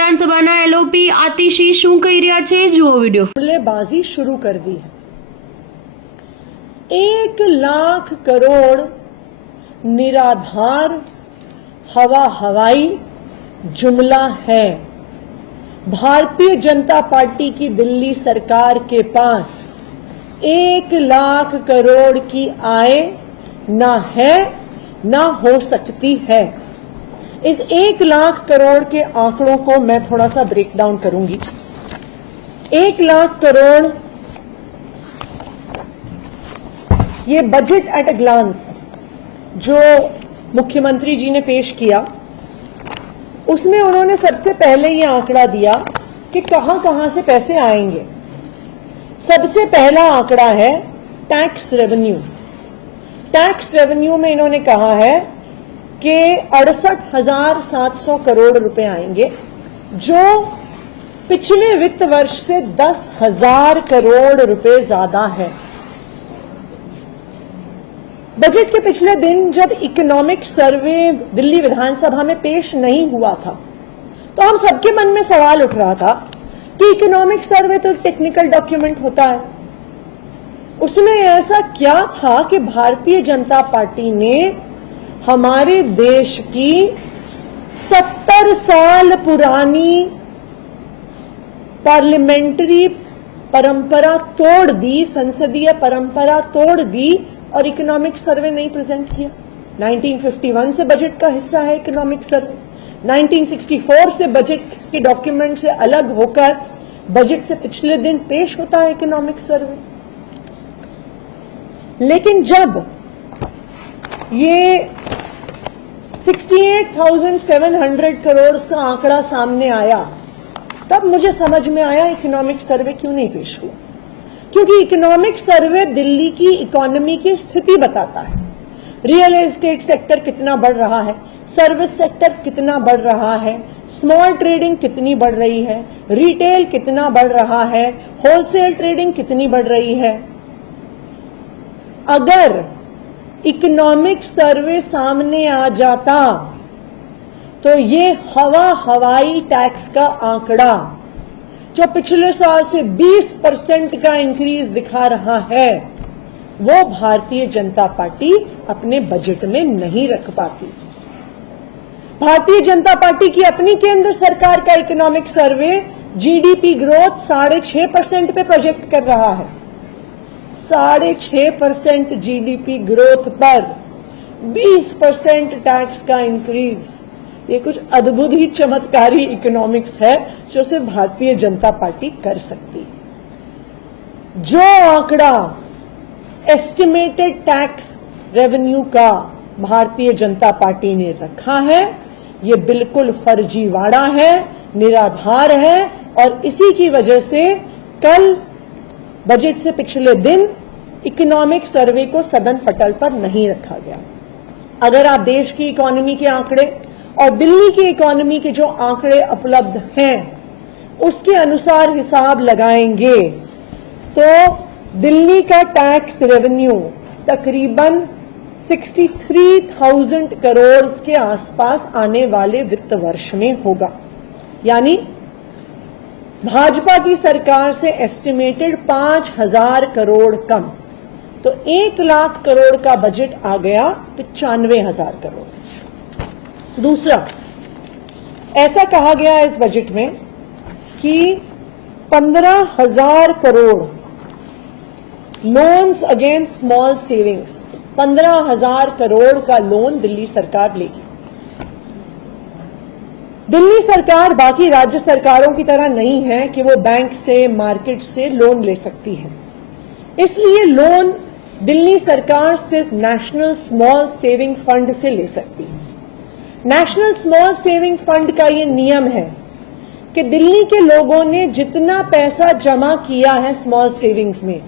વિધાનસભાના એલઓપી આતિશી શું કહી રહ્યા છે જુઓ વિડિયો। बल्लेबाजी शुरू कर दी है। 1 लाख करोड़ निराधार हवा हवाई जुमला है। भारतीय जनता पार्टी की दिल्ली सरकार के पास 1 लाख करोड़ की आय ना है ना हो सकती है। इस 1 लाख करोड़ के आंकड़ों को मैं थोड़ा सा ब्रेक डाउन करूंगी। 1 लाख करोड़ ये बजट एट अ ग्लांस जो मुख्यमंत्री जी ने पेश किया, उसमें उन्होंने सबसे पहले ये आंकड़ा दिया कि कहां से पैसे आएंगे। सबसे पहला आंकड़ा है टैक्स रेवेन्यू। टैक्स रेवेन्यू में इन्होंने कहा है कि 68,700 करोड़ रुपए आएंगे, जो पिछले वित्त वर्ष से 10,000 करोड़ रुपए ज्यादा है। बजट के पिछले दिन जब इकोनॉमिक सर्वे दिल्ली विधानसभा में पेश नहीं हुआ था, तो हम सबके मन में सवाल उठ रहा था कि इकोनॉमिक सर्वे तो एक टेक्निकल डॉक्यूमेंट होता है, उसमें ऐसा क्या था कि भारतीय जनता पार्टी ने हमारे देश की 70 साल पुरानी पार्लियामेंट्री परंपरा तोड़ दी, संसदीय परंपरा तोड़ दी और इकोनॉमिक सर्वे नहीं प्रेजेंट किया। 1951 से बजट का हिस्सा है इकोनॉमिक सर्वे। 1964 से बजट के डॉक्यूमेंट से अलग होकर बजट से पिछले दिन पेश होता है इकोनॉमिक सर्वे। लेकिन जब ये 68,700 करोड़ का आंकड़ा सामने आया, तब मुझे समझ में आया इकोनॉमिक सर्वे क्यों नहीं पेश हुआ। क्योंकि इकोनॉमिक सर्वे दिल्ली की इकोनॉमी की स्थिति बताता है। रियल एस्टेट सेक्टर कितना बढ़ रहा है, सर्विस सेक्टर कितना बढ़ रहा है, स्मॉल ट्रेडिंग कितनी बढ़ रही है, रिटेल कितना बढ़ रहा है, होलसेल ट्रेडिंग कितनी बढ़ रही है। अगर इकोनॉमिक सर्वे सामने आ जाता तो ये हवाई टैक्स का आंकड़ा जो पिछले साल से 20% का इंक्रीज दिखा रहा है, वो भारतीय जनता पार्टी अपने बजट में नहीं रख पाती। भारतीय जनता पार्टी की अपनी केंद्र सरकार का इकोनॉमिक सर्वे जीडीपी ग्रोथ 6.5% पे प्रोजेक्ट कर रहा है। 6.5% जीडीपी ग्रोथ पर 20% टैक्स का इंक्रीज, ये कुछ अद्भुत ही चमत्कारी इकोनॉमिक्स है जो सिर्फ भारतीय जनता पार्टी कर सकती है। जो आंकड़ा एस्टिमेटेड टैक्स रेवेन्यू का भारतीय जनता पार्टी ने रखा है, ये बिल्कुल फर्जीवाड़ा है, निराधार है, और इसी की वजह से कल बजट से पिछले दिन इकोनॉमिक सर्वे को सदन पटल पर नहीं रखा गया। अगर आप देश की इकोनॉमी के आंकड़े और दिल्ली की इकोनॉमी के जो आंकड़े उपलब्ध हैं उसके अनुसार हिसाब लगाएंगे तो दिल्ली का टैक्स रेवेन्यू तकरीबन 63,000 करोड़ के आसपास आने वाले वित्त वर्ष में होगा। यानी भाजपा की सरकार से एस्टिमेटेड 5,000 करोड़ कम, तो 1 लाख करोड़ का बजट आ गया 95,000 करोड़। दूसरा, ऐसा कहा गया इस बजट में कि 15,000 crore loans against small savings, 15,000 crore का लोन दिल्ली सरकार लेगी। दिल्ली सरकार बाकी राज्य सरकारों की तरह नहीं है कि वो बैंक से, मार्केट से लोन ले सकती है। इसलिए लोन दिल्ली सरकार सिर्फ नेशनल स्मॉल सेविंग फंड से ले सकती है। नेशनल स्मॉल सेविंग फंड का ये नियम है कि दिल्ली के लोगों ने जितना पैसा जमा किया है स्मॉल सेविंग्स में,